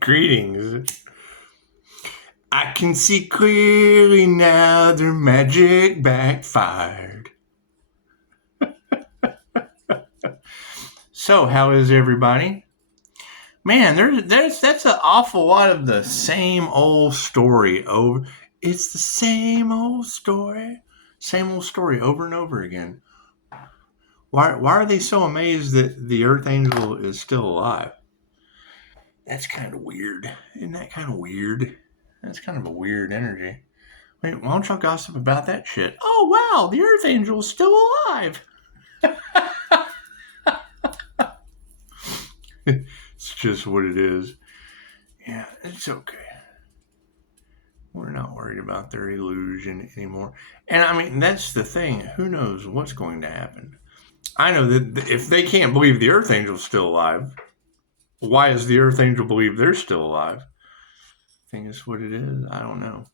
Greetings. I can see clearly now their magic backfired. So, how is everybody? Man, that's an awful lot of the same old story over. It's the same old story over and over again. Why are they so amazed that the Earth Angel is still alive? That's kind of weird. Isn't that kind of weird? That's kind of a weird energy. Wait, why don't y'all gossip about that shit? Oh, wow, the Earth Angel is still alive. It's just what it is. Yeah, it's okay. We're not worried about their illusion anymore. And I mean, that's the thing. Who knows what's going to happen? I know that if they can't believe the Earth Angel's still alive, why does the Earth Angel believe they're still alive? I think it's what it is. I don't know.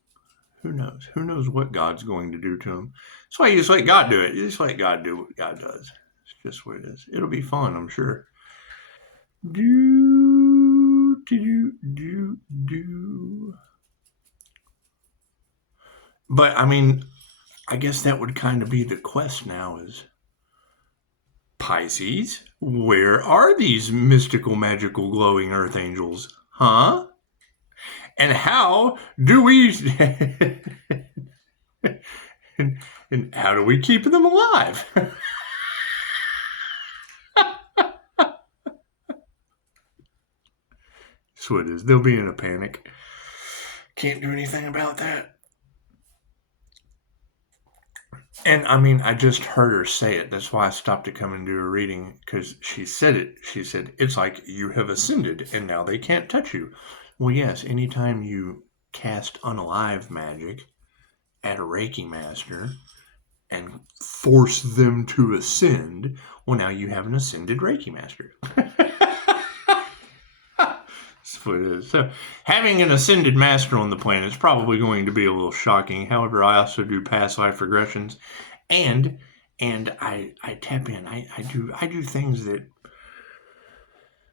Who knows? Who knows what God's going to do to them? That's why you just let God do it. You just let God do what God does. It's just what it is. It'll be fun, I'm sure. But I mean, I guess that would kind of be the quest now is Pisces, where are these mystical, magical, glowing earth angels? Huh? And how do we and how do we keep them alive? That's what it is. They'll be in a panic. Can't do anything about that. And I mean, I just heard her say it. That's why I stopped to come and do a reading, because she said it. She said, it's like you have ascended and now they can't touch you. Well, yes, anytime you cast unalive magic at a Reiki master and force them to ascend, well, now you have an ascended Reiki master. That's what it is. So having an ascended master on the planet is probably going to be a little shocking. However, I also do past life regressions, and I tap in. I do things that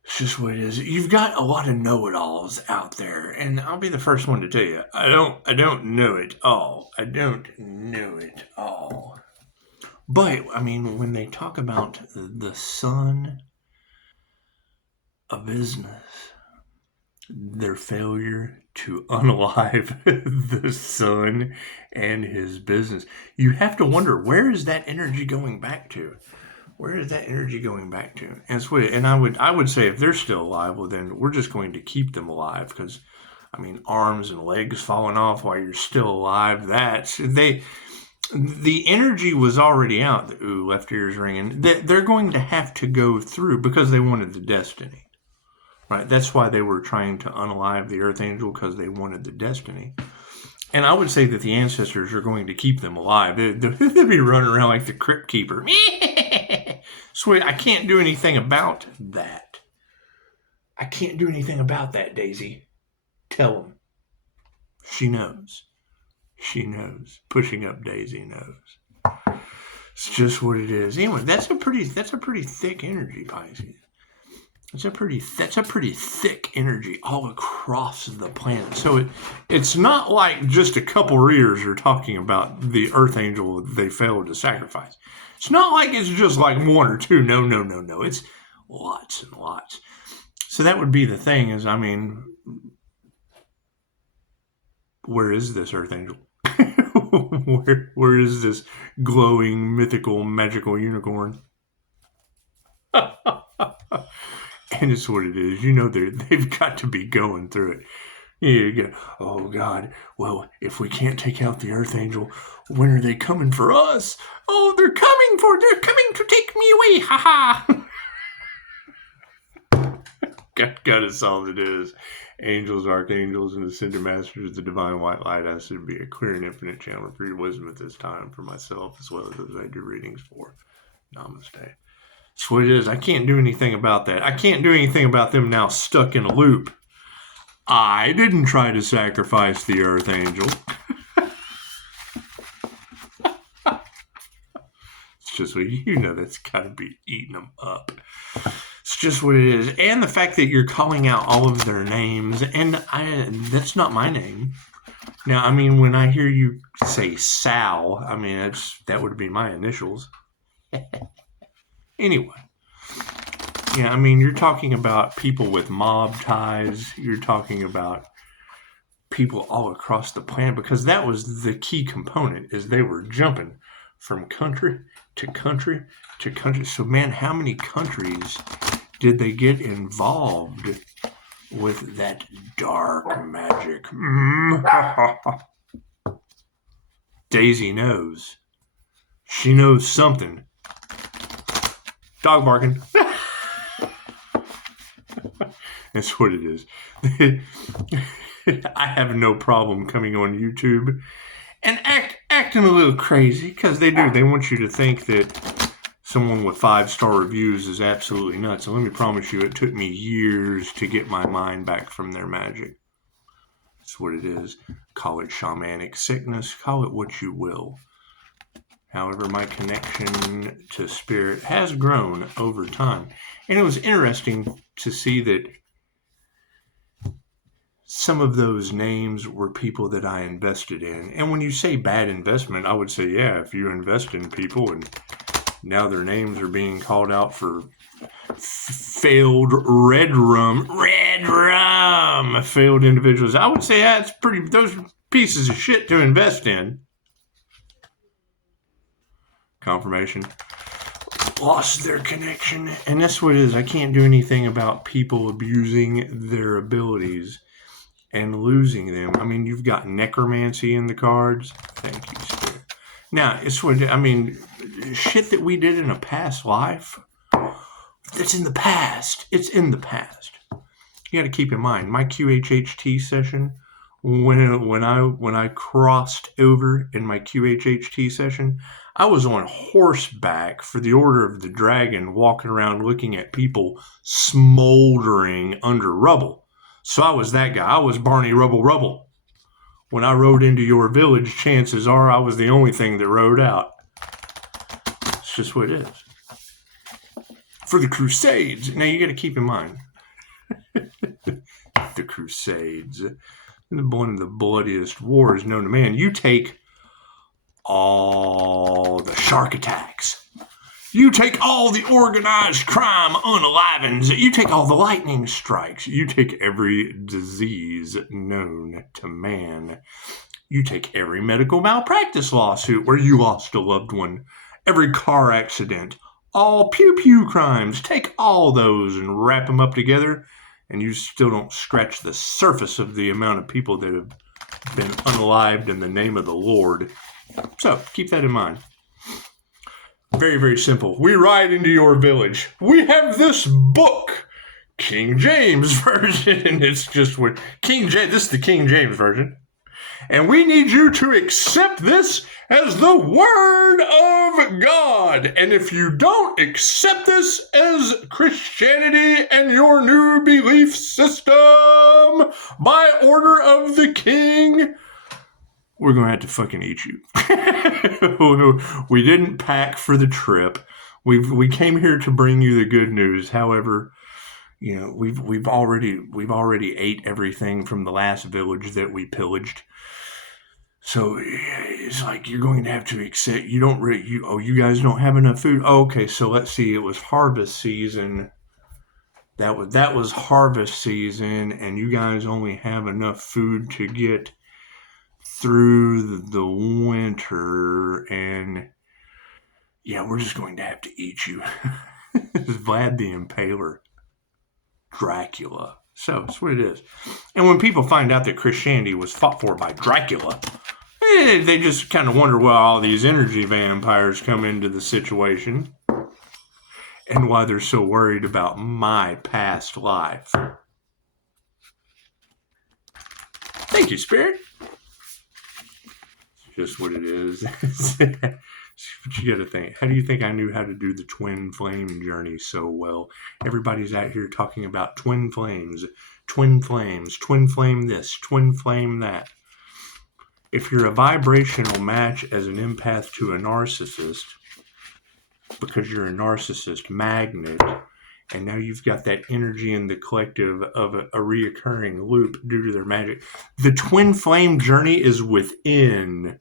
it's just what it is. You've got a lot of know-it-alls out there, and I'll be the first one to tell you, I don't know it all. I don't know it all. But I mean, when they talk about the sun of business, their failure to unalive the sun and his business, you have to wonder, where is that energy going back to? Where is that energy going back to? And I would say if they're still alive, well, then we're just going to keep them alive, because I mean, arms and legs falling off while you're still alive, the energy was already out. Ooh, left ear's ringing. They're going to have to go through, because they wanted the destiny. Right, that's why they were trying to unalive the Earth Angel, because they wanted the destiny. And I would say that the ancestors are going to keep them alive. They'll be running around like the Crypt Keeper. Sweet, I can't do anything about that. I can't do anything about that, Daisy. Tell them. She knows. She knows. Pushing up Daisy knows. It's just what it is. Anyway, that's a pretty thick energy, Pisces. That's a pretty thick energy all across the planet. So it's not like just a couple readers are talking about the Earth Angel they failed to sacrifice. It's not like it's just like one or two. No. It's lots and lots. So that would be the thing is, I mean, where is this Earth Angel? where is this glowing, mythical, magical unicorn? And it's what it is. You know, they've got to be going through it. You go, oh God, well, if we can't take out the Earth Angel, when are they coming for us? Oh, they're coming to take me away. Ha ha. God is all it is. Angels, archangels, and ascended masters of the divine white light. I should be a clear and infinite channel for your wisdom at this time for myself, as well as those I do readings for. Namaste. That's what it is. I can't do anything about that. I can't do anything about them now stuck in a loop. I didn't try to sacrifice the Earth Angel. It's just, you know, that's got to be eating them up. It's just what it is. And the fact that you're calling out all of their names, and that's not my name. Now, I mean, when I hear you say Sal, I mean, that would be my initials. Anyway. Yeah, I mean, you're talking about people with mob ties. You're talking about people all across the planet, because that was the key component, is they were jumping from country to country to country. So, man, how many countries did they get involved with that dark magic? Daisy knows. She knows something. Dog barking. That's what it is. I have no problem coming on YouTube and acting a little crazy, because they do. They want you to think that someone with 5-star reviews is absolutely nuts. And let me promise you, it took me years to get my mind back from their magic. That's what it is. Call it shamanic sickness. Call it what you will. However, my connection to spirit has grown over time. And it was interesting to see that some of those names were people that I invested in. And when you say bad investment, I would say, yeah, if you invest in people and now their names are being called out for failed red rum, failed individuals, I would say that's those are pieces of shit to invest in. Confirmation. Lost their connection. And that's what it is. I can't do anything about people abusing their abilities and losing them. I mean, you've got necromancy in the cards. Thank you, Spirit. Now, it's what, I mean, shit that we did in a past life, that's in the past. It's in the past. You got to keep in mind, my QHHT session, when I crossed over in my QHHT session, I was on horseback for the Order of the Dragon, walking around looking at people smoldering under rubble. So I was that guy. I was Barney Rubble. When I rode into your village, chances are I was the only thing that rode out. It's just what it is. For the Crusades. Now, you got to keep in mind. The Crusades. One of the bloodiest wars known to man. You take all the shark attacks. You take all the organized crime unalivings. You take all the lightning strikes. You take every disease known to man. You take every medical malpractice lawsuit where you lost a loved one. Every car accident. All pew-pew crimes. Take all those and wrap them up together, and you still don't scratch the surface of the amount of people that have been unalived in the name of the Lord. So, keep that in mind. Very, very simple. We ride into your village. We have this book, King James version, and it's just what this is the King James version. And we need you to accept this as the Word of God. And if you don't accept this as Christianity and your new belief system by order of the King, we're going to have to fucking eat you. We didn't pack for the trip. We came here to bring you the good news. However, you know, we've already ate everything from the last village that we pillaged. So it's like you're going to have to accept. You guys don't have enough food. Oh, okay, so let's see. It was harvest season. That was harvest season, and you guys only have enough food to get through the winter, and yeah, we're just going to have to eat you. This is Vlad the Impaler, Dracula. So that's what it is. And when people find out that Christianity was fought for by Dracula, they just kind of wonder why all these energy vampires come into the situation and why they're so worried about my past life. Thank you, Spirit. Just what it is. But you got to think. How do you think I knew how to do the twin flame journey so well? Everybody's out here talking about twin flames, twin flame this, twin flame that. If you're a vibrational match as an empath to a narcissist, because you're a narcissist magnet, And now you've got that energy in the collective of a reoccurring loop due to their magic. The twin flame journey is within.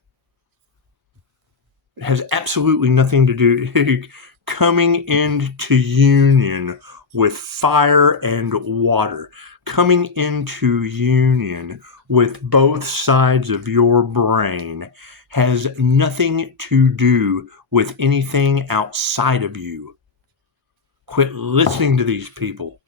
It has absolutely nothing to do coming into union with fire and water, coming into union with both sides of your brain has nothing to do with anything outside of you. Quit listening to these people.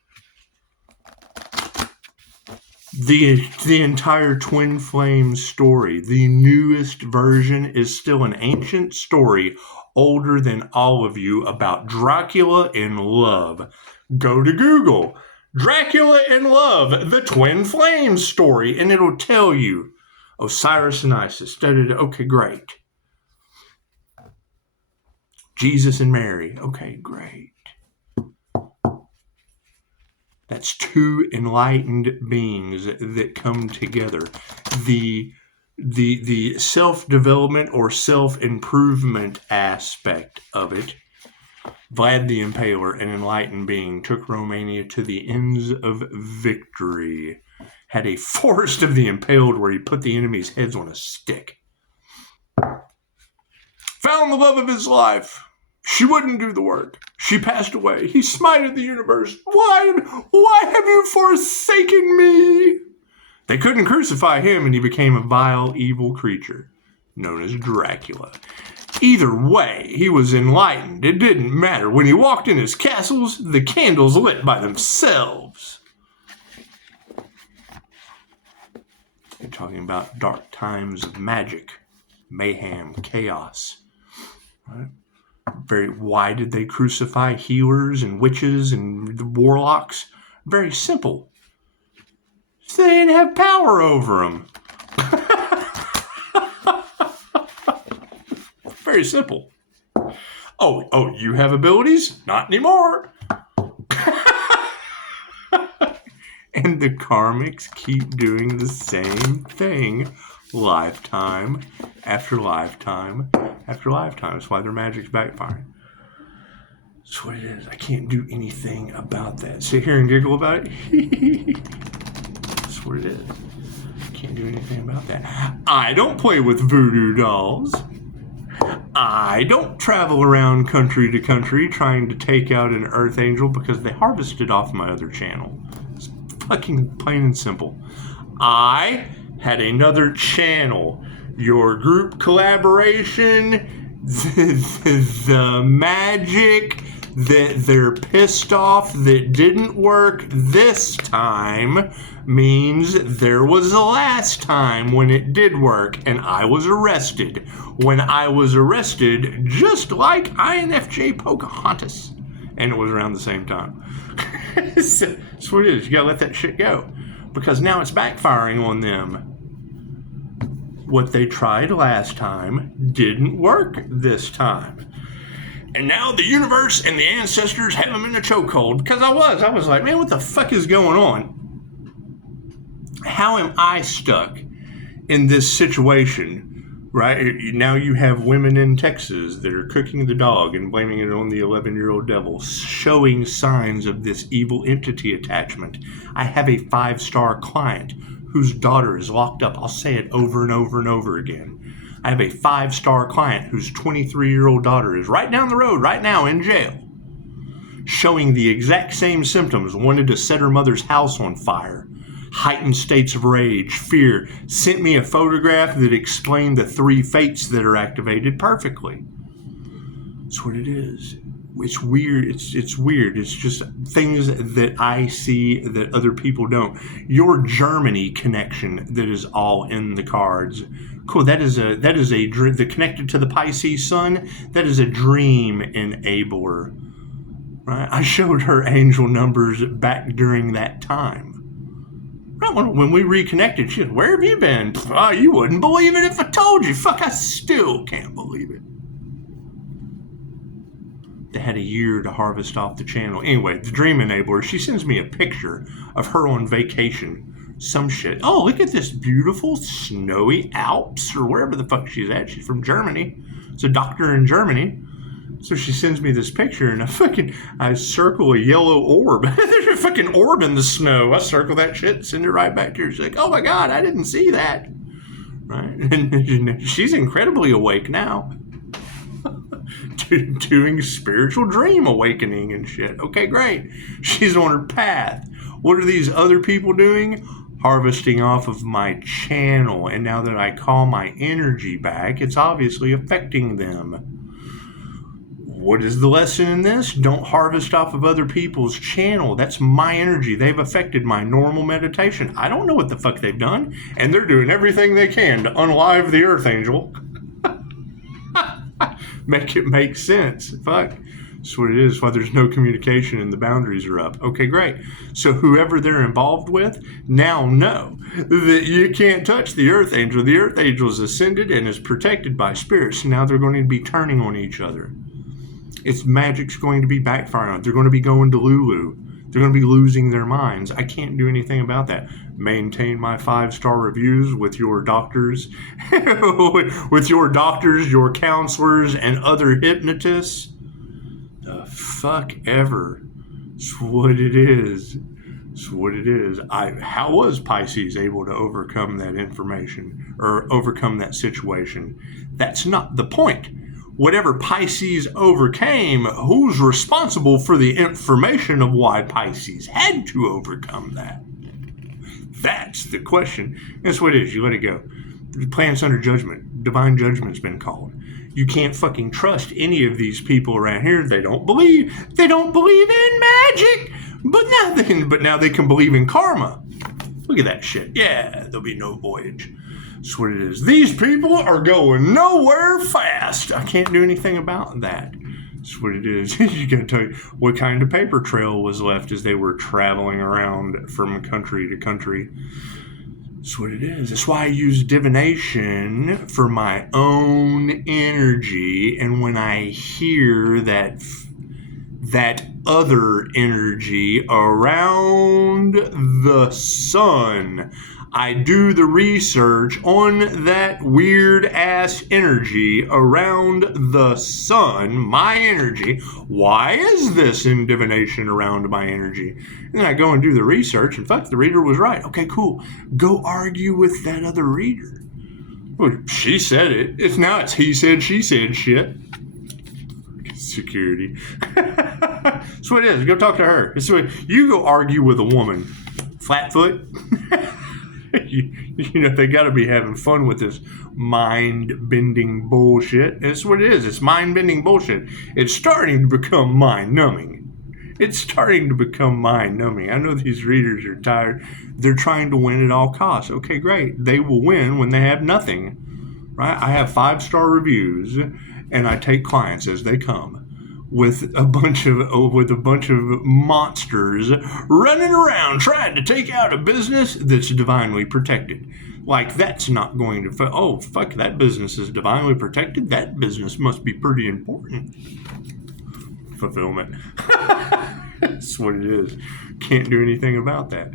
The entire twin flame story, the newest version, is still an ancient story older than all of you about Dracula in love. Go to Google, Dracula in love, the twin flame story, and it'll tell you Osiris and Isis. Okay, great. Jesus and Mary. Okay, great. That's two enlightened beings that come together. The self-development or self-improvement aspect of it. Vlad the Impaler, an enlightened being, took Romania to the ends of victory. Had a forest of the impaled where he put the enemy's heads on a stick. Found the love of his life. She wouldn't do the work. She passed away. He smited the universe. Why have you forsaken me? They couldn't crucify him, and he became a vile, evil creature known as Dracula. Either way, he was enlightened. It didn't matter. When he walked in his castles, the candles lit by themselves. You're talking about dark times of magic, mayhem, chaos. Right? Why did they crucify healers and witches and warlocks? Very simple. So they didn't have power over them. Very simple. Oh, you have abilities? Not anymore. And the karmics keep doing the same thing lifetime after lifetime after lifetime. That's why their magic's backfiring. That's what it is. I can't do anything about that. Sit here and giggle about it. That's what it is. I can't do anything about that. I don't play with voodoo dolls. I don't travel around country to country trying to take out an earth angel because they harvested off my other channel. It's fucking plain and simple. I had another channel. Your group collaboration, the magic that they're pissed off that didn't work this time means there was a last time when it did work and I was arrested. When I was arrested, just like INFJ Pocahontas. And it was around the same time. That's what it is. You gotta let that shit go. Because now it's backfiring on them. What they tried last time didn't work this time. And now the universe and the ancestors have them in a chokehold. Because I was like, man, what the fuck is going on? How am I stuck in this situation? Right? Now you have women in Texas that are cooking the dog and blaming it on the 11-year-old devil, showing signs of this evil entity attachment. I have a 5-star client whose daughter is locked up. I'll say it over and over and over again. I have a 5-star client whose 23-year-old daughter is right down the road right now in jail, showing the exact same symptoms, wanted to set her mother's house on fire, heightened states of rage, fear, sent me a photograph that explained the 3 fates that are activated perfectly. That's what it is. It's weird. It's weird. It's just things that I see that other people don't. Your Germany connection that is all in the cards. Cool. That is a dream. The connected to the Pisces sun. That is a dream enabler. Right. I showed her angel numbers back during that time. Right when we reconnected, she said, "Where have you been?" Oh, you wouldn't believe it if I told you. Fuck, I still can't believe it. They had a year to harvest off the channel. Anyway, the dream enabler, she sends me a picture of her on vacation. Some shit. Oh, look at this beautiful snowy Alps or wherever the fuck she's at. She's from Germany. It's a doctor in Germany. So she sends me this picture, and I circle a yellow orb. There's a fucking orb in the snow. I circle that shit, send it right back to her. She's like, oh my God, I didn't see that. Right? And she's incredibly awake now. Doing spiritual dream awakening and shit. Okay, great. She's on her path. What are these other people doing? Harvesting off of my channel. And now that I call my energy back, it's obviously affecting them. What is the lesson in this? Don't harvest off of other people's channel. That's my energy. They've affected my normal meditation. I don't know what the fuck they've done. And they're doing everything they can to unalive the Archangel. Make it make sense. Fuck. That's what it is. Why there's no communication and the boundaries are up. Okay, great. So whoever they're involved with now know that you can't touch the Archangel. The Archangel is ascended and is protected by spirits. Now they're going to be turning on each other. Its magic's going to be backfiring. They're going to be going to Lulu. They're going to be losing their minds. I can't do anything about that. Maintain my 5-star reviews with your doctors, with your doctors, your counselors, and other hypnotists. The fuck ever. It's what it is. It's what it is. How was Pisces able to overcome that information or overcome that situation? That's not the point. Whatever Pisces overcame, who's responsible for the information of why Pisces had to overcome that? That's the question. That's what it is. You let it go. The planet's under judgment. Divine judgment's been called. You can't fucking trust any of these people around here. They don't believe in magic. But now they can believe in karma. Look at that shit. Yeah, there'll be no voyage. That's what it is. These people are going nowhere fast. I can't do anything about that. That's what it is. You gotta tell you what kind of paper trail was left as they were traveling around from country to country. That's what it is. That's why I use divination for my own energy. And when I hear that other energy around the sun, I do the research on that weird ass energy around the sun, my energy. Why is this in divination around my energy? And then I go and do the research, and fuck, the reader was right. Okay, cool. Go argue with that other reader. Well, she said it. It's he said, she said shit. Security. That's what it is. Go talk to her. It's what, you go argue with a woman. Flatfoot. You know, they got to be having fun with this mind-bending bullshit. That's what it is. It's mind-bending bullshit. It's starting to become mind-numbing. It's starting to become mind-numbing. I know these readers are tired. They're trying to win at all costs. Okay, great. They will win when they have nothing, right? I have 5-star reviews, and I take clients as they come. With a bunch of monsters running around trying to take out a business that's divinely protected. Like, that's not going to... fuck, that business is divinely protected? That business must be pretty important. Fulfillment. That's what it is. Can't do anything about that.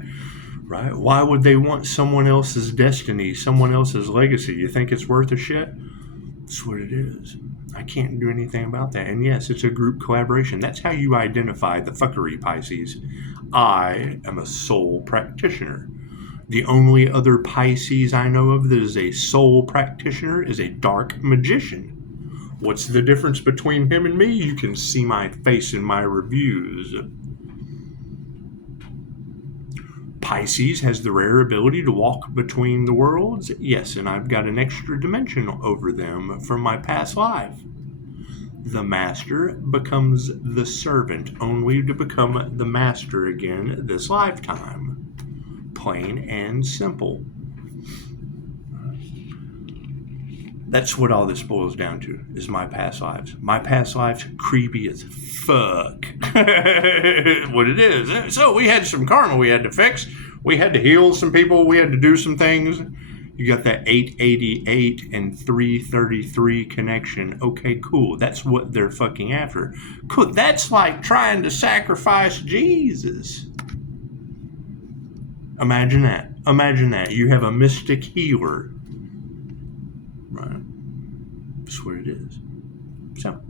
Right? Why would they want someone else's destiny, someone else's legacy? You think it's worth a shit? That's what it is. I can't do anything about that. And yes, it's a group collaboration. That's how you identify the fuckery, Pisces. I am a soul practitioner. The only other Pisces I know of that is a soul practitioner is a dark magician. What's the difference between him and me? You can see my face in my reviews. Pisces has the rare ability to walk between the worlds. Yes, and I've got an extra dimension over them from my past life. The master becomes the servant, only to become the master again this lifetime. Plain and simple. That's what all this boils down to, is my past lives. My past lives, creepy as fuck. What it is. So we had some karma we had to fix. We had to heal some people. We had to do some things. You got that 888 and 333 connection. Okay, cool. That's what they're fucking after. Cool. That's like trying to sacrifice Jesus. Imagine that. Imagine that. You have a mystic healer. Right. That's what it is. So,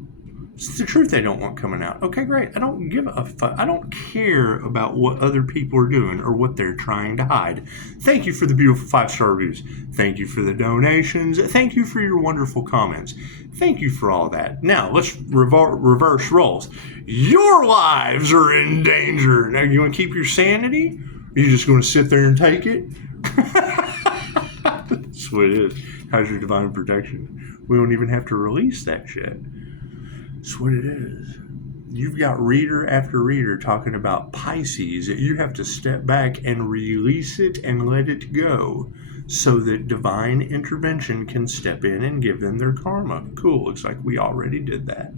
It's the truth they don't want coming out. Okay, great. I don't give a fuck. I don't care about what other people are doing or what they're trying to hide. Thank you for the beautiful 5-star reviews. Thank you for the donations. Thank you for your wonderful comments. Thank you for all that. Now, let's reverse roles. Your lives are in danger. Now, you want to keep your sanity? Or are you just going to sit there and take it? That's what it is. How's your divine protection? We don't even have to release that shit. That's what it is. You've got reader after reader talking about Pisces. You have to step back and release it and let it go so that divine intervention can step in and give them their karma. Cool. Looks like we already did that.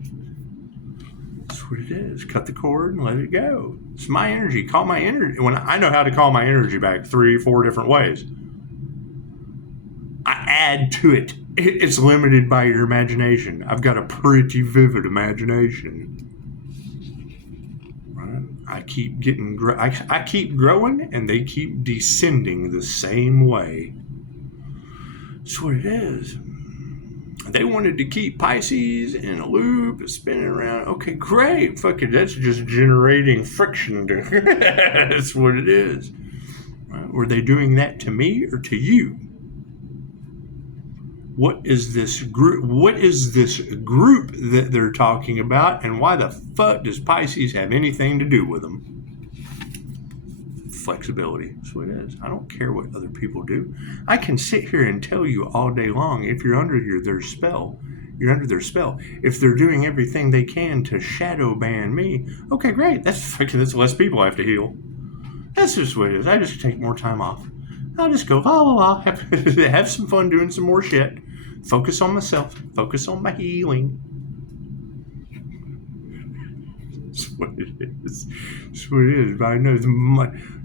That's what it is. Cut the cord and let it go. It's my energy. Call my energy. When I know how to call my energy back 3-4 different ways. I add to it. It's limited by your imagination. I've got a pretty vivid imagination. Right? I keep growing, and they keep descending the same way. That's what it is. They wanted to keep Pisces in a loop, spinning around. Okay, great. Fuck it. That's just generating friction. That's what it is. Right? Were they doing that to me or to you? What is this group? What is this group that they're talking about, and why the fuck does Pisces have anything to do with them? Flexibility. That's what it is. I don't care what other people do. I can sit here and tell you all day long, if you're under their spell, you're under their spell. If they're doing everything they can to shadow ban me, okay, great. That's less people I have to heal. That's just what it is. I just take more time off. I'll just go, have some fun doing some more shit. Focus on myself. Focus on my healing. That's what it is. That's what it is. But I know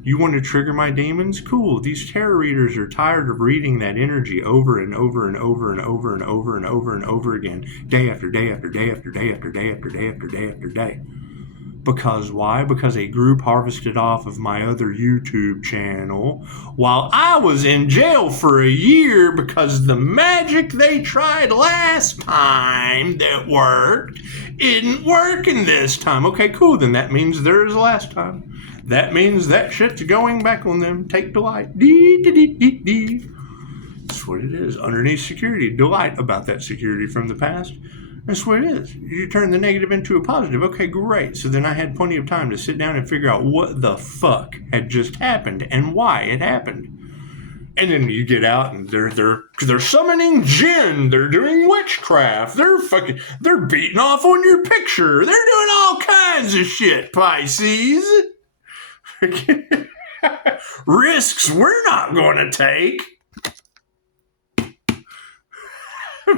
you want to trigger my demons? Cool. These tarot readers are tired of reading that energy over and over and over and over and over and over and over again, day after day after day after day after day after day after day after day. Because why? Because a group harvested off of my other YouTube channel while I was in jail for a year because the magic they tried last time that worked isn't working this time. Okay, cool. Then that means there's last time. That means that shit's going back on them. Take delight. Dee, dee, dee, dee, dee. That's what it is. Underneath security. Delight about that security from the past. That's what it is. You turn the negative into a positive. Okay, great. So then I had plenty of time to sit down and figure out what the fuck had just happened and why it happened. And then you get out and they're summoning jinn. They're doing witchcraft. They're beating off on your picture. They're doing all kinds of shit, Pisces. Risks we're not going to take.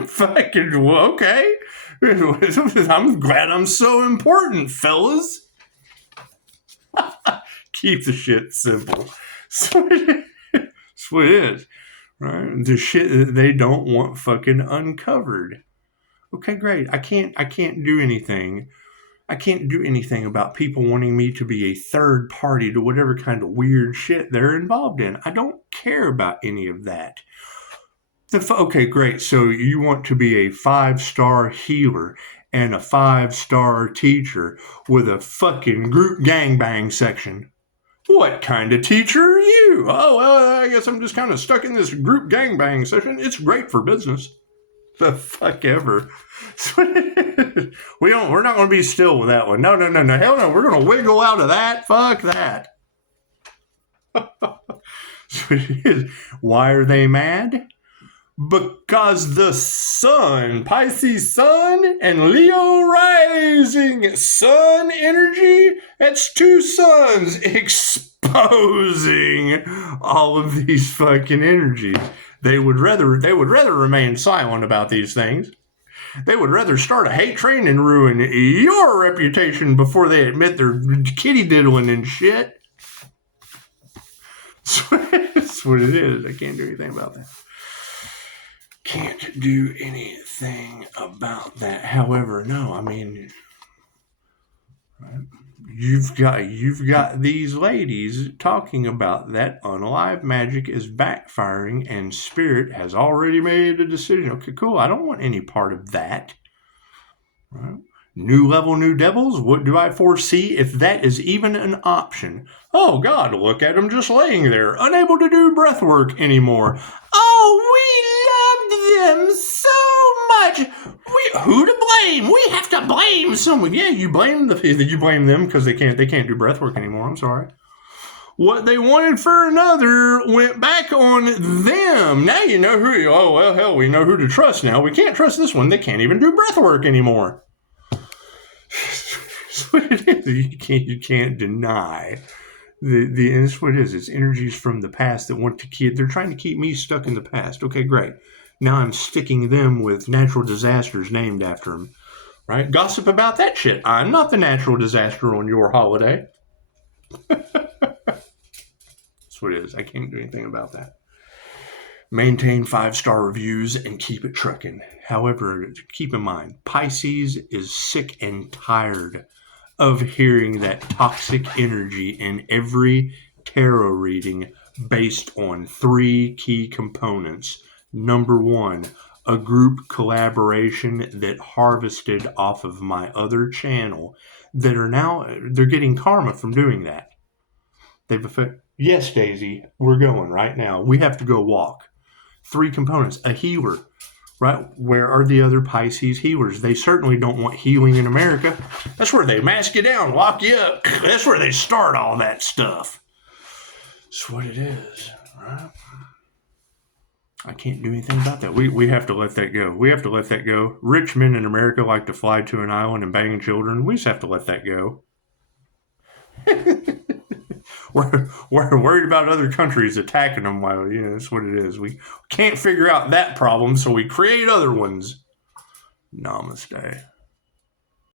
Fucking okay. I'm glad I'm so important, fellas. Keep the shit simple. That's what it is. Right? The shit that they don't want fucking uncovered. Okay, great. I can't do anything. I can't do anything about people wanting me to be a third party to whatever kind of weird shit they're involved in. I don't care about any of that. Okay, great. So you want to be a 5-star healer and a 5-star teacher with a fucking group gangbang section. What kind of teacher are you? Oh, well, I guess I'm just kind of stuck in this group gangbang section. It's great for business. The fuck ever. We're not going to be still with that one. No. Hell no. We're going to wiggle out of that. Fuck that. Why are they mad? Because the sun, Pisces sun and Leo rising, sun energy, that's 2 suns exposing all of these fucking energies. They would rather remain silent about these things. They would rather start a hate train and ruin your reputation before they admit they're kitty diddling and shit. That's what it is. I can't do anything about that. Can't do anything about that. However, no, I mean, right? You've got these ladies talking about that unalive magic is backfiring and spirit has already made a decision. Okay, cool. I don't want any part of that. Right? New level, new devils? What do I foresee if that is even an option? Oh God, look at him just laying there, unable to do breath work anymore. Oh, we loved them so much. Who to blame? We have to blame someone. Yeah, you blame them because they can't do breath work anymore. I'm sorry. What they wanted for another went back on them. Now you know who. Oh well, hell, we know who to trust now. We can't trust this one. They can't even do breath work anymore. That's what it is. You can't deny. That's what it is. It's energies from the past that want to keep. They're trying to keep me stuck in the past. Okay, great. Now I'm sticking them with natural disasters named after them. Right? Gossip about that shit. I'm not the natural disaster on your holiday. That's what it is. I can't do anything about that. Maintain 5-star reviews and keep it trucking. However, keep in mind, Pisces is sick and tired of hearing that toxic energy in every tarot reading based on 3 key components. Number 1, a group collaboration that harvested off of my other channel that are now, they're getting karma from doing that. Yes, Daisy, we're going right now. We have to go walk. 3 components, a healer. Right? Where are the other Pisces healers? They certainly don't want healing in America. That's where they mask you down, lock you up. That's where they start all that stuff. That's what it is, right? I can't do anything about that. We have to let that go. We have to let that go. Rich men in America like to fly to an island and bang children. We just have to let that go. We're worried about other countries attacking them. Well, that's what it is. We can't figure out that problem, so we create other ones. Namaste.